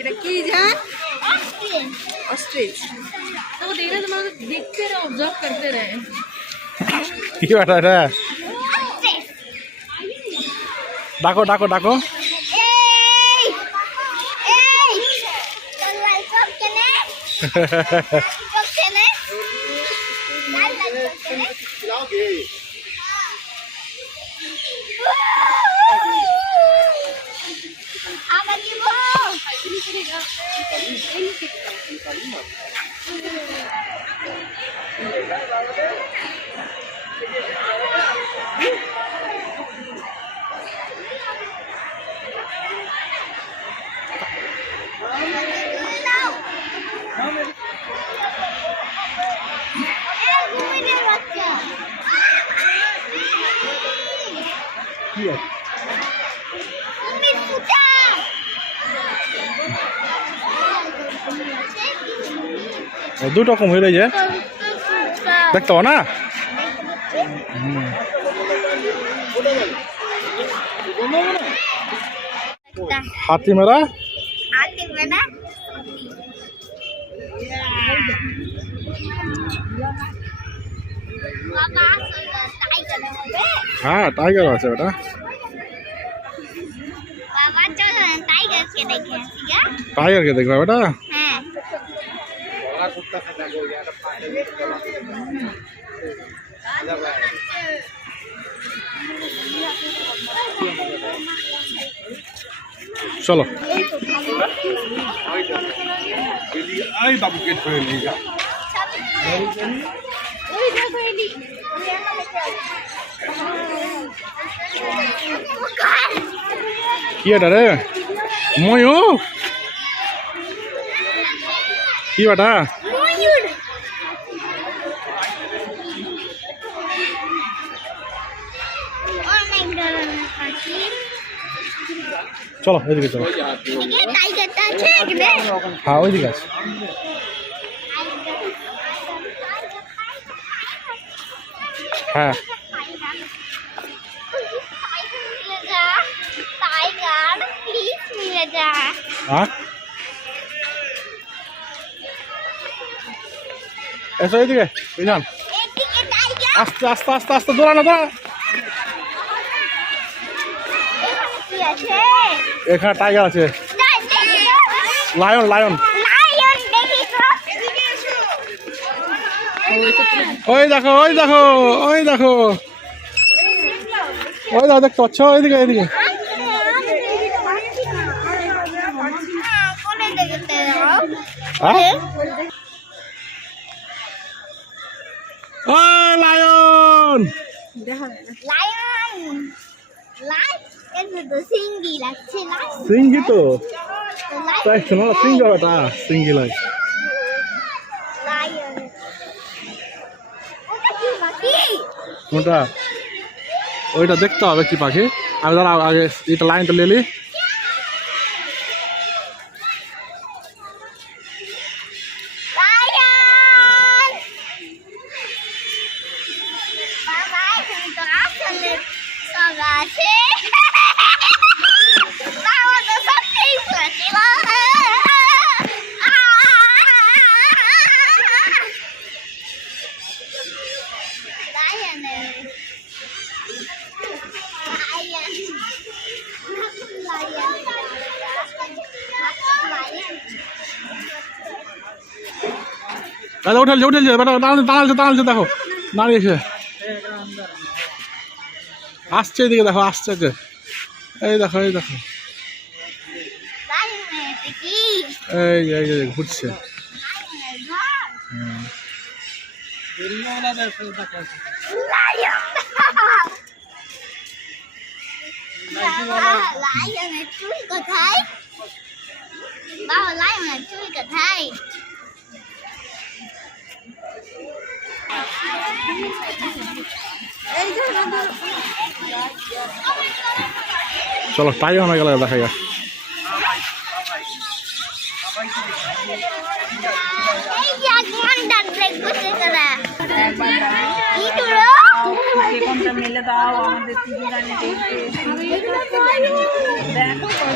এটা কি জান? ऑस्ट्रिच। तो देखना तुम लोग देखते रहे ऑब्जर्व करते रहे। কি বাটা এটা? ডাকো ডাকো ডাকো। দুটো রকম হয়ে যায় দেখতে পাও না? হাতি মেরা হ্যাঁ টাইগার আছে ওটা। টাইগারকে দেখবা ওটা? চলো কি এটা রে? ময়ূর? কি বাটা? চলো এদিকে চলো। হ্যাঁ ওইদিকে আছে। হ্যাঁ এসো এইদিকে বুঝলাম। আস্তে আস্তে আস্তে আস্তে দৌড়ানো দৌড়া। এখানে টাইগার আছে। লায়ন লায়ন ওই দেখো ওই দেখো ওই দেখো ওই দেখো দেখতে পাচ্ছ? ওইদিকে এইদিকে লায়ন সিংহি তো না সিংহটা সিংহি লাই ওটা ওইটা দেখতে হবে কি পাখি। আমি ধর আগে এটা লাইনটা লেলি। উঠেলছে উঠেলছে দাঁড়ালছে দাঁড়ালছে দেখো দাঁড়িয়েছে আসছে এদিকে দেখো আসছে এই দেখো এই দেখো এই ঘুরছে। চলো টাই হয়ে গেল দেখা যাক। দাও আমাদের পুজো গানে দেখতে। দেখো কত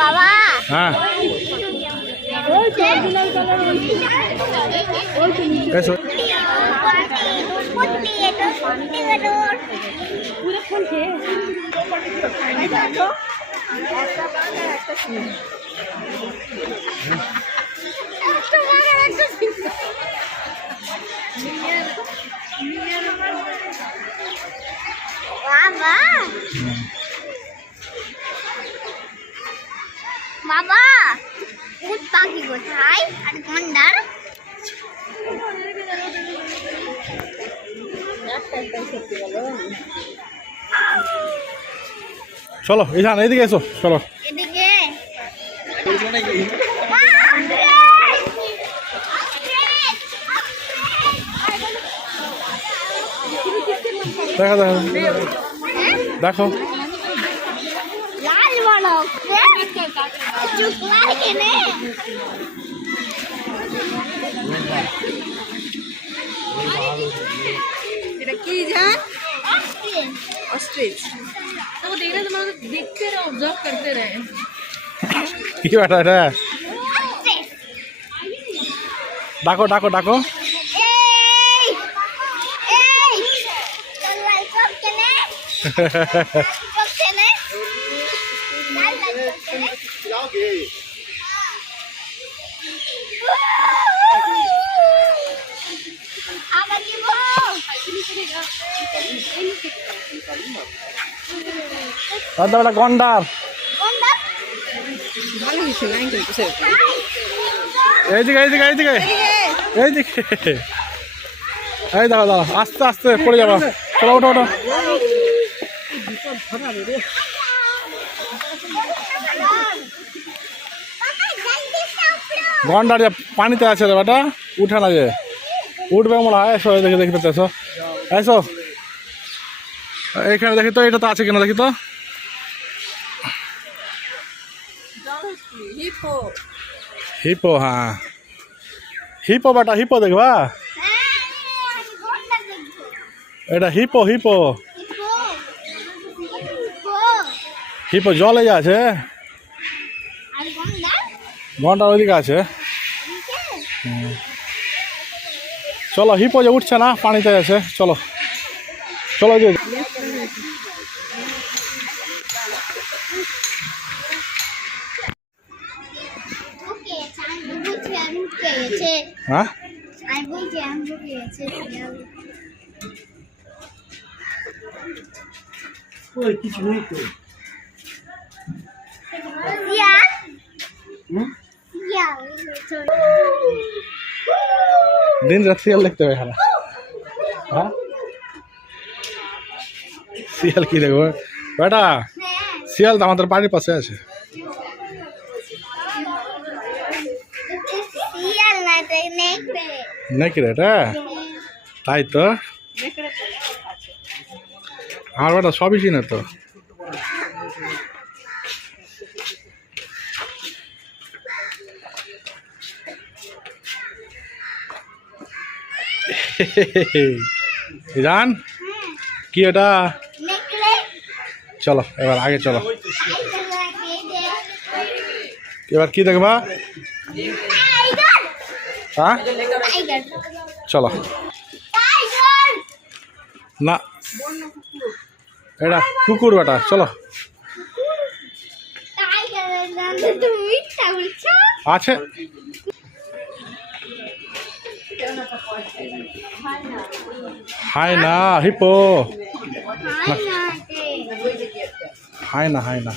বাবা হ্যাঁ এসো বাবা বাবা উট পাখি কোথায় আর গন্ডার চলো ইশান এইদিকে এসো চলো এদিকে দেখো দেখো দেখো লাল বড় চুপ লাগে নে এটা কি জান? অস্ট্রিচ। तो वो देखना तुम्हारा देखते रहे ऑब्जर्व करते रहे কি ব্যাটা এটা ডাকো ডাকো ডাকো এই এই চল লাল সব কেনে সব কেনে লাল লাল সব কেনে আবার দিব দাদা গন্ডার কোনটা ভালো কিছু নাই কিন্তু সে। এইদিকে এইদিকে এইদিকে এইদিকে এই দাদা দাদা আস্তে আস্তে পড়ে যাবা চলো ওঠো ওঠো গন্ডার যে পানিতে আছে রে বেটা উঠে না যে উঠবে মনে হয় এসো দেখে দেখতে তো এসো এসো এইখানে দেখি তো এটা তো আছে কিনা দেখি তো হিপো। হিপো হ্যাঁ হিপো বেটা হিপো দেখবা এটা হিপো হিপো হিপো জলে যে আছে ঘন্টার ওইদিকে আছে চলো হিপো যে উঠছে না পানিতে আছে চলো চলো যে হ্যাঁ দিন রাত সিরিয়াল দেখতে হবে এখানে হ্যাঁ সিরিয়াল কি দেখবো বেটা শিয়াল তো আমাদের বাড়ির পাশে আছে নাকি রে এটা তাই তো আমার বেটা সবই চিনে তো জান কি এটা চলো এবার আগে চলো এবার কি দেখবা হ্যাঁ চলো না এটা কুকুর বেটা চলো আছে হাই না হিপো হাই না হাই না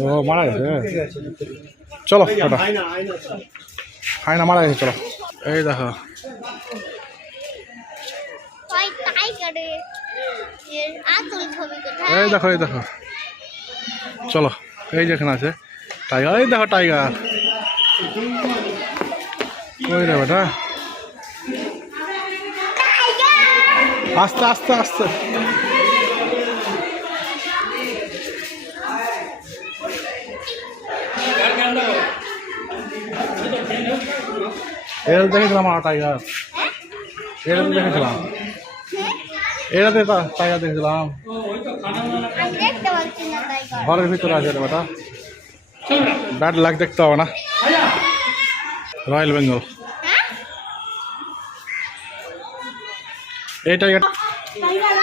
ও মারা গেছে চলো ওটা হাই না মারা গেছে চলো এই দেখো এই দেখো এই দেখো চলো এই যেখানে আছে টাইগার এই দেখো টাইগার ওই রে বেটা আস্তে আস্তে আস্তে এটা তো দেখেছিলাম আমার টাইগার, এটা তো দেখেছিলাম, এটাতে টাইগার দেখেছিলাম, আমি দেখতে পাচ্ছি না টাইগার। ঘরের ভিতরে আছে রে বেটা, ব্যাড লাগ দেখতে হবে না। রয়্যাল বেঙ্গল এই টাইগার,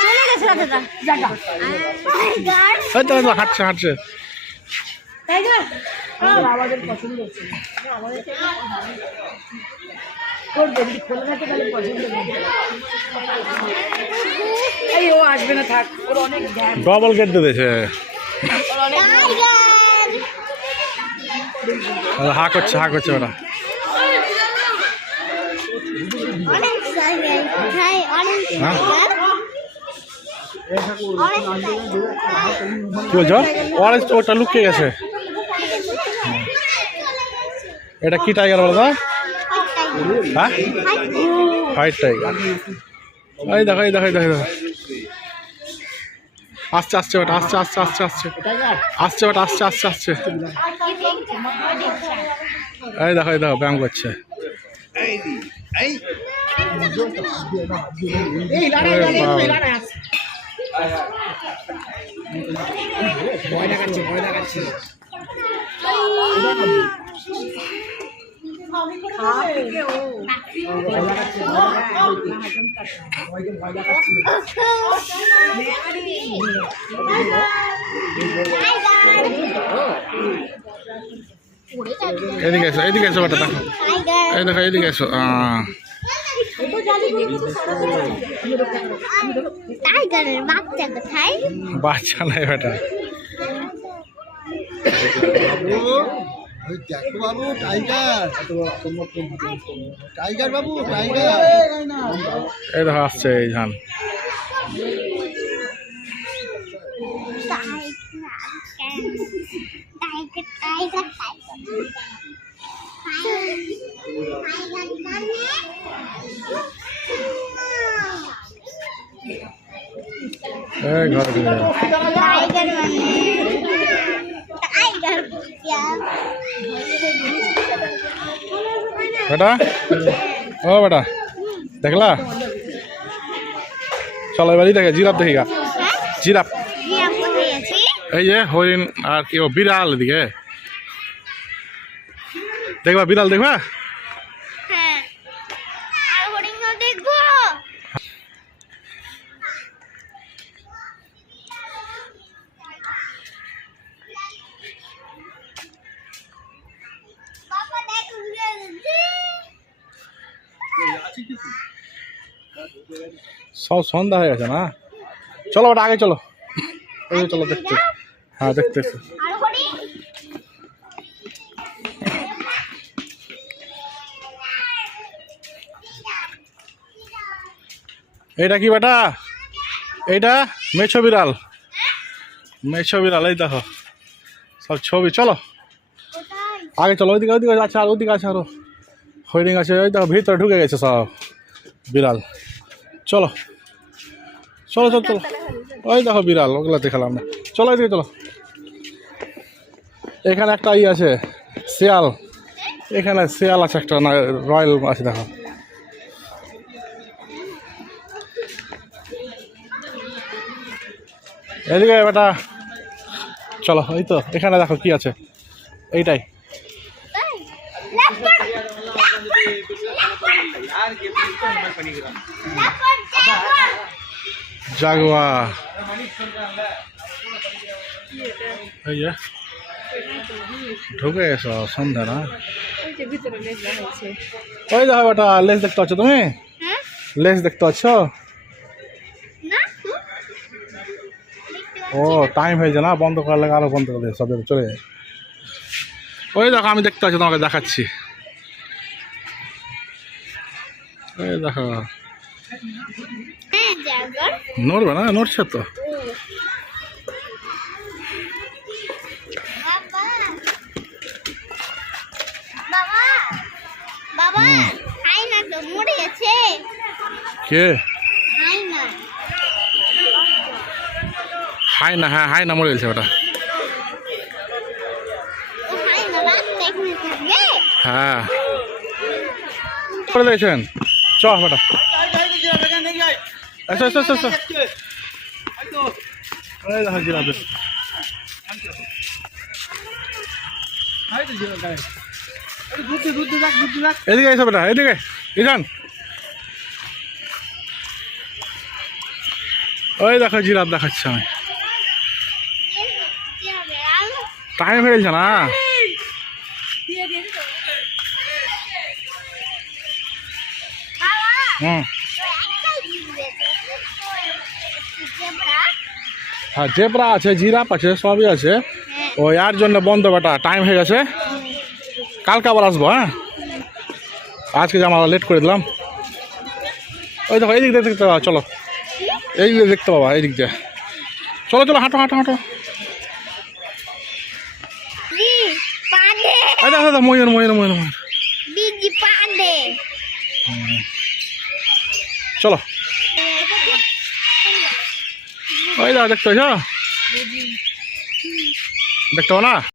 চলে গেছে রাতেটা জায়গা টাইগার। হয়তো হাঁটছে হাঁটছে। আমাদের পছন্দ হচ্ছে আমাদের করবে যদি খোলা থাকে তাহলে পছন্দ করবে। এই ও আসবে না, থাক, ওর অনেক জ্ঞান। ডবল গেট দিয়েছে, হা করছে হা করছে ওটা। অনেক টাইগার হাই অনেক হ্যাঁ? টাইগার কি বলছো? অরেঞ্জ ওটা লুকিয়ে গেছে। এটা কি টাইগার বলো তো? হ্যাঁ, হোয়াইট টাইগার। এই দেখো এই দেখো এই দেখো দেখো, আসছে আসছে ওটা, আসছে আসছে আসছে আসছে আসছে ওটা, আসছে আসছে আসছে। এই দেখো এই দেখো ব্যায়াম করছে। এদিকে এসো এদিকে এসো ওটা দেখো, এই দেখো এদিকে এসো। টাইগারের বাচ্চা কোথায়? বাচ্চা নাই বেটা, দেখো বাবু টাইগার, টাইগার বাবু টাইগার। এই দেখো আসছে এই ধান। টাইগার টাইগার এই ঘরে ঢুকে যাও। टाइगर बने टाइगर क्या বেটা ও বেটা দেখলা, চলো এবার দেখে জিরাফ দেখি গা, জিরাফ। ये आपको है जी এই যে হরিণ আর কি ও বিড়াল, এদিকে দেখবা বিড়াল দেখবা। হ্যাঁ আর হরিণ দেখবো। বাবা দেখ সব সন্ধ্যা হয়ে গেছে না, চলো ওটা আগে চলো, এই যে চলো দেখতে। হ্যাঁ দেখতেছি। আর হরিণ এইটা কি বেটা? এইটা মেছো বিড়াল, মেছো বিড়াল। এই দেখো সব ছবি, চলো কোথায়? আগে চলো, ওইদিকে ওইদিকে আছে, আর ওইদিকে আছে আরো হরিণ আছে। ওই দেখো ভিতরে ঢুকে গেছে সব বিড়াল। চলো চলো চলো চলো, ওই দেখো বিড়াল, ওগুলো দেখালাম না। চলো এদিকে চলো, এখানে একটা ই আছে শিয়াল, এখানে শিয়াল আছে একটা, না রয়্যাল আছে দেখো। এদিকে বেটা চলো, এই তো এখানে দেখো কি আছে, এইটাই জাগুয়া। এই যে ঢুকে গেছো সন্ধ্যা না, ওই যে ভিতরে লেজ হয়েছে। ওই দেখো বেটা লেজ দেখতে পাচ্ছ তুমি, হ্যাঁ লেজ দেখতে পাচ্ছ? না ও টাইম হয়েছে না, বন্ধ করার লাগে আরো বন্ধ করে সব চলে যায়। ওই দেখো আমি দেখতে পাচ্ছি, তোমাকে দেখাচ্ছি। এই দেখো হ্যাঁ জাগর নড়বে না, নড়ছে তো। বাবা বাবা বাবা খাই না তো মরে গেছে। কে? খাই না হাই না, হ্যাঁ হাই না মরে গেছে ওটা। ও খাই না রাত দেখনে থাকবে। হ্যাঁ করে দিয়েছেন চ বেটা এসো এসো এসো এসো এই দেখো জিরাফ এদিকে এসো বেটা এদিকে ইজান ওই দেখো জিরাফ দেখাচ্ছি আমি টাইম হয়ে গেছে না হুম হ্যাঁ জেব্রা আছে জিরাফ আছে সবই আছে ওই আর জন্য বন্ধ বেটা টাইম হয়ে গেছে কালকে আবার আসবো হ্যাঁ আজকে যে আমরা লেট করে দিলাম ওই দেখো এই দিক দিয়ে দেখতে পাবা চলো এই দিক দিয়ে দেখতে পাবা এই দিক দিয়ে চলো চলো হাঁটো হাঁটো হাঁটো এই দেখো দেখো ময়ূর ময়ূর ময়ূর ময়ূর চলো ওই দেখো দেখতে পাচ্ছ দেখতে পাবো না